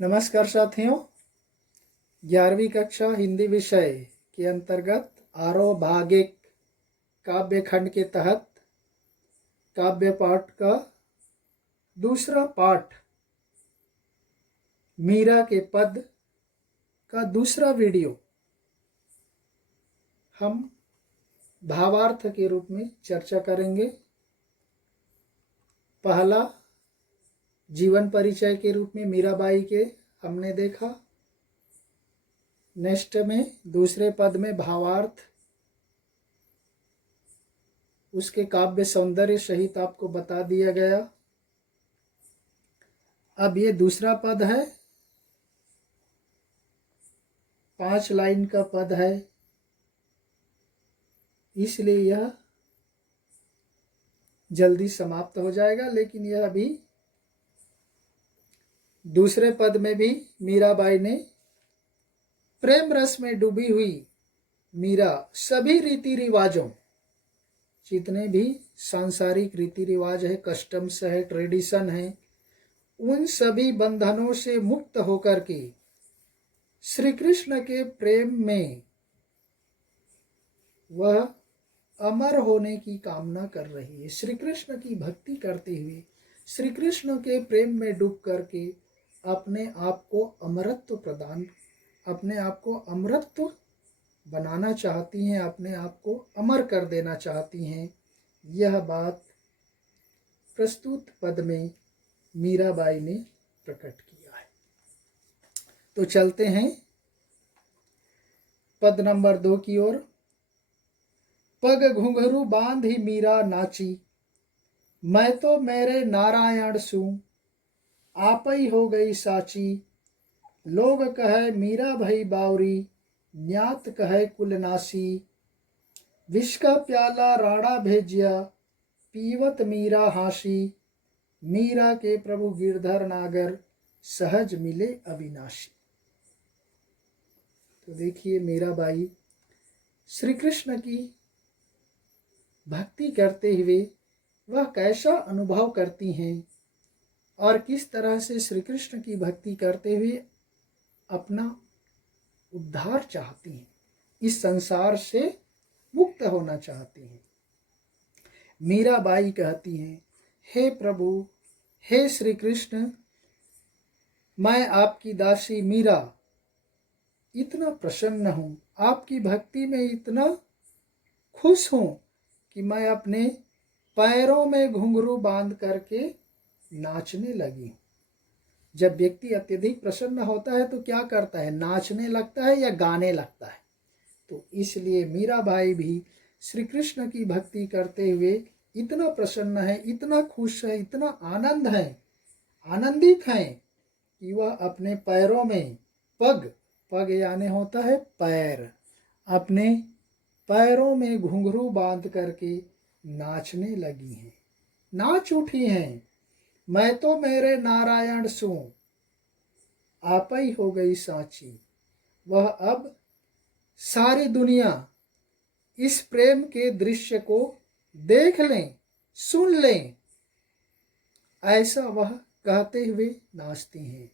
नमस्कार साथियों। 11वीं कक्षा हिंदी विषय के अंतर्गत आरोह भाग 1 काव्य खंड के तहत काव्य पाठ का दूसरा पाठ मीरा के पद का दूसरा वीडियो हम भावार्थ के रूप में चर्चा करेंगे। पहला जीवन परिचय के रूप में मीराबाई के हमने देखा। नेक्स्ट में दूसरे पद में भावार्थ, उसके काव्य सौंदर्य सहित आपको बता दिया गया। अब ये दूसरा पद है, 5 लाइन का पद है, इसलिए यह जल्दी समाप्त हो जाएगा। लेकिन यह अभी दूसरे पद में भी मीराबाई ने प्रेम रस में डूबी हुई मीरा सभी रीति रिवाजों, जितने भी सांसारिक रीति रिवाज है, कस्टम्स है, ट्रेडिशन है, उन सभी बंधनों से मुक्त होकर के श्री कृष्ण के प्रेम में वह अमर होने की कामना कर रही है। श्री कृष्ण की भक्ति करते हुए श्री कृष्ण के प्रेम में डूब करके अपने आप को अमरत्व बनाना चाहती हैं, अपने आप को अमर कर देना चाहती हैं। यह बात प्रस्तुत पद में मीराबाई ने प्रकट किया है। तो चलते हैं पद नंबर 2 की ओर। पग घुंघरू बांध ही मीरा नाची, मैं तो मेरे नारायण सू, आपई हो गई साची, लोग कहे मीरा भई बावरी, न्यात कहे कुलनासी, विष का प्याला राणा भेजिया, पीवत मीरा हासी, मीरा के प्रभु गिरधर नागर, सहज मिले अविनाशी। तो देखिए मीराबाई श्री कृष्ण की भक्ति करते हुए वह कैसा अनुभव करती हैं और किस तरह से श्री कृष्ण की भक्ति करते हुए अपना उद्धार चाहती हैं, इस संसार से मुक्त होना चाहती हैं। मीराबाई कहती हैं, हे प्रभु, हे श्री कृष्ण, मैं आपकी दासी मीरा इतना प्रसन्न हूँ, आपकी भक्ति में इतना खुश हूँ कि मैं अपने पैरों में घुंघरू बांध करके नाचने लगी हूँ। जब व्यक्ति अत्यधिक प्रसन्न होता है तो क्या करता है? नाचने लगता है या गाने लगता है। तो इसलिए मीराबाई भी श्री कृष्ण की भक्ति करते हुए इतना प्रसन्न है, इतना खुश है, इतना आनंदित है कि वह अपने पैरों में पग यानी होता है पैर, अपने पैरों में घुंघरू बांध करके नाचने लगी हैं, नाच उठी हैं। मैं तो मेरे नारायण सू, आपई हो गई साची। वह अब सारी दुनिया इस प्रेम के दृश्य को देख लें, सुन लें, ऐसा वह कहते हुए नाचती हैं।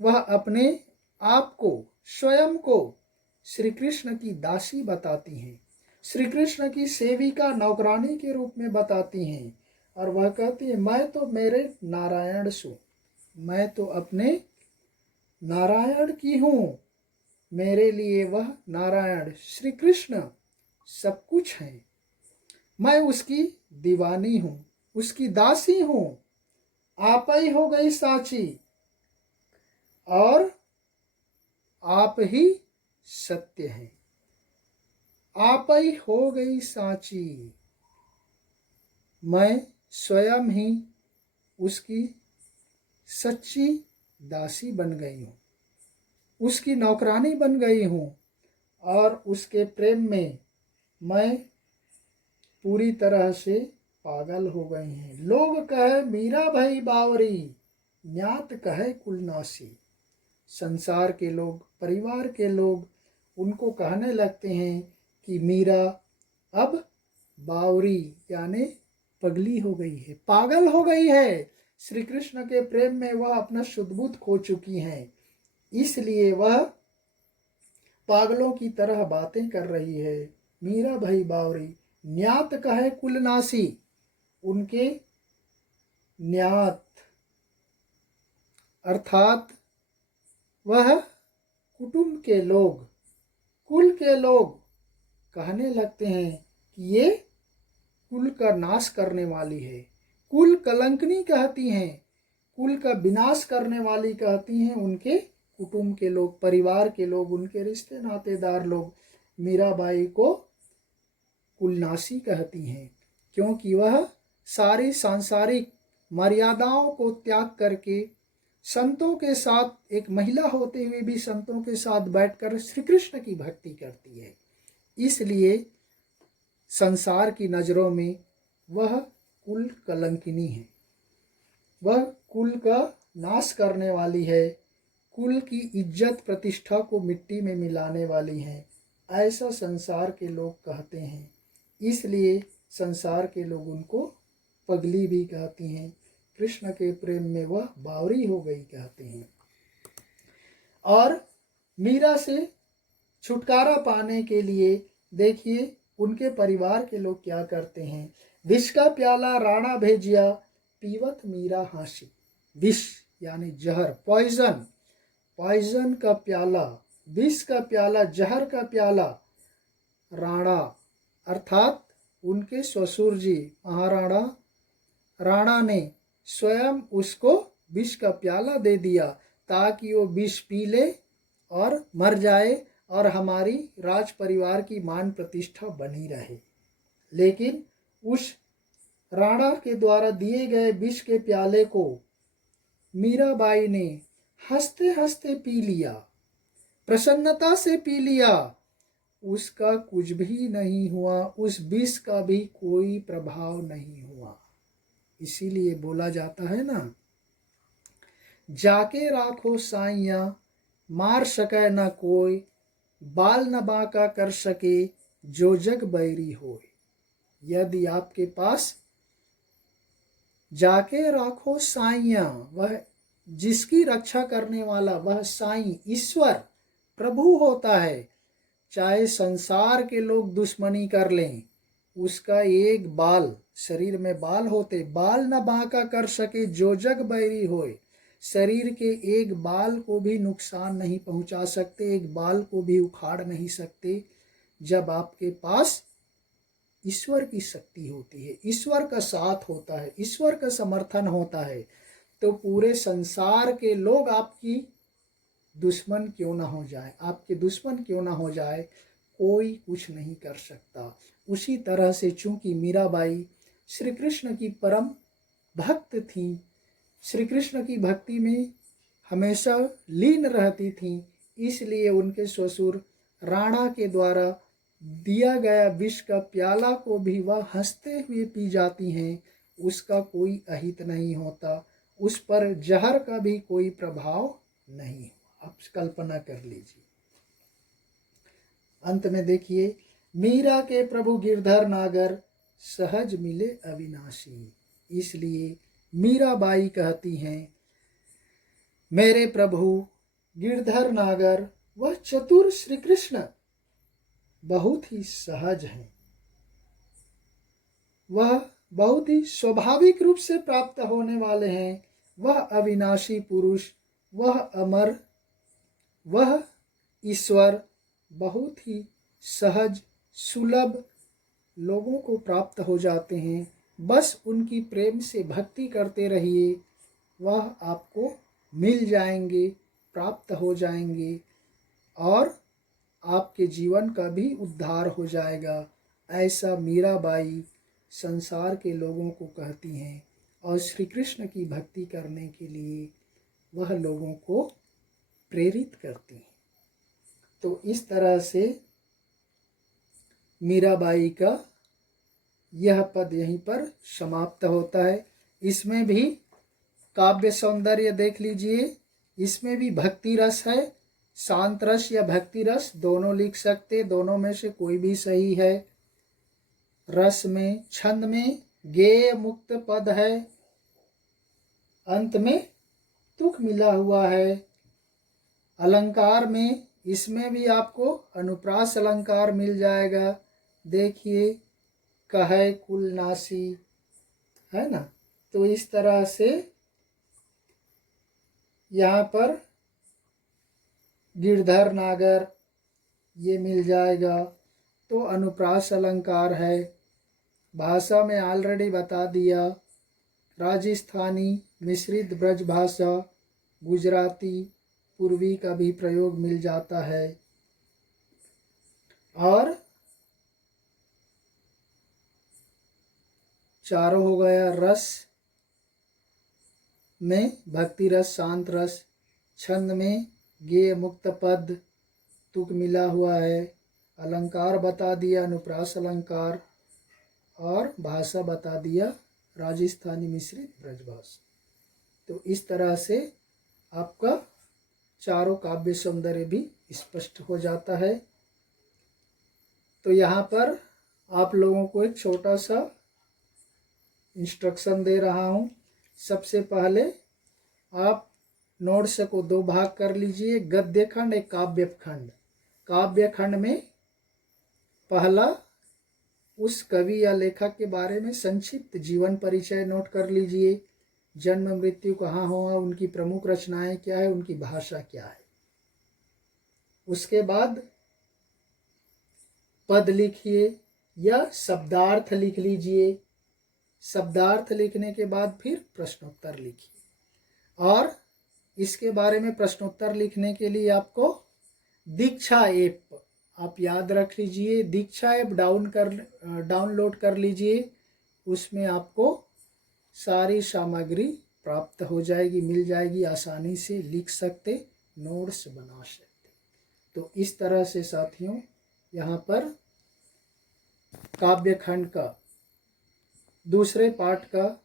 वह अपने आप को, स्वयं को श्री कृष्ण की दासी बताती हैं, श्री कृष्ण की सेविका, नौकरानी के रूप में बताती हैं। और वह कहती है, मैं तो मेरे नारायण सू, मैं तो अपने नारायण की हूँ, मेरे लिए वह नारायण श्री कृष्ण सब कुछ है। मैं उसकी दीवानी हूँ, उसकी दासी हूँ, आपई हो गई साची, और आप ही सत्य हैं। आपई हो गई साची, मैं स्वयं ही उसकी सच्ची दासी बन गई हूँ, उसकी नौकरानी बन गई हूँ, और उसके प्रेम में मैं पूरी तरह से पागल हो गई हैं। लोग कहे मीरा भई बावरी, न्यात कहे कुलनासी। संसार के लोग, परिवार के लोग उनको कहने लगते हैं कि मीरा अब बावरी यानी पगली हो गई है, पागल हो गई है। श्री कृष्ण के प्रेम में वह अपना शुद्धबुद्ध खो चुकी हैं। इसलिए वह पागलों की तरह बातें कर रही है। मीरा भाई बावरी न्यात कहे कुलनासी, उनके न्यात अर्थात वह कुटुंब के लोग, कुल के लोग कहने लगते हैं कि ये कुल का नाश करने वाली है। कुल कलंकनी कहती हैं, कुल का विनाश करने वाली कहती हैं उनके कुटुंब के लोग, परिवार के लोग, उनके रिश्ते नातेदार लोग मीराबाई को कुलनाशी कहती हैं, क्योंकि वह सारी सांसारिक मर्यादाओं को त्याग करके संतों के साथ, एक महिला होते हुए भी संतों के साथ बैठकर श्री कृष्ण की भक्ति करती है। इसलिए संसार की नज़रों में वह कुल कलंकिनी है, वह कुल का नाश करने वाली है, कुल की इज्जत प्रतिष्ठा को मिट्टी में मिलाने वाली है, ऐसा संसार के लोग कहते हैं। इसलिए संसार के लोग उनको पगली भी कहती हैं, कृष्ण के प्रेम में वह बावरी हो गई कहते हैं। और मीरा से छुटकारा पाने के लिए देखिए उनके परिवार के लोग क्या करते हैं। विष का प्याला राणा भेजिया, पीवत मीरा हासी। विष यानी जहर, पॉइजन, पॉइजन का प्याला, विष का प्याला, जहर का प्याला राणा अर्थात उनके ससुर जी महाराणा राणा ने स्वयं उसको विष का प्याला दे दिया ताकि वो विष पी ले और मर जाए और हमारी राज परिवार की मान प्रतिष्ठा बनी रहे। लेकिन उस राणा के द्वारा दिए गए विष के प्याले को मीराबाई ने हंसते हंसते पी लिया, प्रसन्नता से पी लिया। उसका कुछ भी नहीं हुआ, उस विष का भी कोई प्रभाव नहीं हुआ। इसीलिए बोला जाता है ना, जाके राखो साइया मार सके न कोई, बाल न बांका कर सके जो जग बैरी होए। यदि आपके पास जाके राखो साइया, वह जिसकी रक्षा करने वाला वह साईं ईश्वर प्रभु होता है, चाहे संसार के लोग दुश्मनी कर लें, उसका एक बाल, शरीर में बाल होते, बाल न बांका कर सके जो जग बैरी होए। शरीर के एक बाल को भी नुकसान नहीं पहुंचा सकते, एक बाल को भी उखाड़ नहीं सकते। जब आपके पास ईश्वर की शक्ति होती है, ईश्वर का साथ होता है, ईश्वर का समर्थन होता है, तो पूरे संसार के लोग आपकी दुश्मन क्यों ना हो जाए, आपके दुश्मन क्यों ना हो जाए, कोई कुछ नहीं कर सकता। उसी तरह से चूंकि मीराबाई श्री कृष्ण की परम भक्त थी, श्री कृष्ण की भक्ति में हमेशा लीन रहती थी, इसलिए उनके ससुर राणा के द्वारा दिया गया विष का प्याला को भी वह हंसते हुए पी जाती हैं, उसका कोई अहित नहीं होता, उस पर जहर का भी कोई प्रभाव नहीं। आप कल्पना कर लीजिए। अंत में देखिए, मीरा के प्रभु गिरधर नागर सहज मिले अविनाशी। इसलिए मीराबाई कहती हैं, मेरे प्रभु गिरधर नागर वह चतुर श्री कृष्ण बहुत ही सहज हैं, वह बहुत ही स्वाभाविक रूप से प्राप्त होने वाले हैं। वह अविनाशी पुरुष, वह अमर, वह ईश्वर बहुत ही सहज सुलभ लोगों को प्राप्त हो जाते हैं। बस उनकी प्रेम से भक्ति करते रहिए, वह आपको मिल जाएंगे, प्राप्त हो जाएंगे और आपके जीवन का भी उद्धार हो जाएगा। ऐसा मीराबाई संसार के लोगों को कहती हैं और श्री कृष्ण की भक्ति करने के लिए वह लोगों को प्रेरित करती हैं। तो इस तरह से मीराबाई का यह पद यहीं पर समाप्त होता है। इसमें भी काव्य सौंदर्य देख लीजिए, इसमें भी भक्ति रस है, शांत रस या भक्ति रस दोनों लिख सकते, दोनों में से कोई भी सही है। रस में, छंद में गेय मुक्त पद है, अंत में तुक मिला हुआ है, अलंकार में इसमें भी आपको अनुप्रास अलंकार मिल जाएगा। देखिए, कहे कुल नासी, है ना। तो इस तरह से यहाँ पर गिरधर नागर ये मिल जाएगा। तो अनुप्रास अलंकार है। भाषा में ऑलरेडी बता दिया, राजस्थानी, मिश्रित ब्रज भाषा, गुजराती, पूर्वी का भी प्रयोग मिल जाता है। और चारों हो गया। रस में भक्ति रस, शांत रस, छंद में गेय मुक्त पद, तुक मिला हुआ है। अलंकार बता दिया, अनुप्रास अलंकार, और भाषा बता दिया राजस्थानी मिश्रित ब्रजभाषा। तो इस तरह से आपका चारों काव्य सौंदर्य भी स्पष्ट हो जाता है। तो यहाँ पर आप लोगों को एक छोटा सा इंस्ट्रक्शन दे रहा हूँ। सबसे पहले आप नोट्स को दो भाग कर लीजिए, गद्य खंड एक काव्य खंड। काव्य खंड में पहला उस कवि या लेखक के बारे में संक्षिप्त जीवन परिचय नोट कर लीजिए, जन्म मृत्यु कहाँ हुआ, उनकी प्रमुख रचनाएं क्या है, उनकी भाषा क्या है। उसके बाद पद लिखिए या शब्दार्थ लिख लीजिए। शब्दार्थ लिखने के बाद फिर प्रश्नोत्तर लिखिए। और इसके बारे में प्रश्नोत्तर लिखने के लिए आपको दीक्षा ऐप आप याद रख लीजिए। दीक्षा ऐप डाउनलोड कर लीजिए। उसमें आपको सारी सामग्री प्राप्त हो जाएगी, मिल जाएगी, आसानी से लिख सकते, नोट्स बना सकते। तो इस तरह से साथियों, यहाँ पर काव्य खंड का दूसरे पाठ का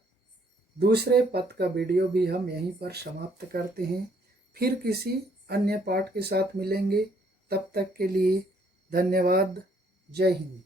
दूसरे पद का वीडियो भी हम यहीं पर समाप्त करते हैं। फिर किसी अन्य पाठ के साथ मिलेंगे। तब तक के लिए धन्यवाद। जय हिंद।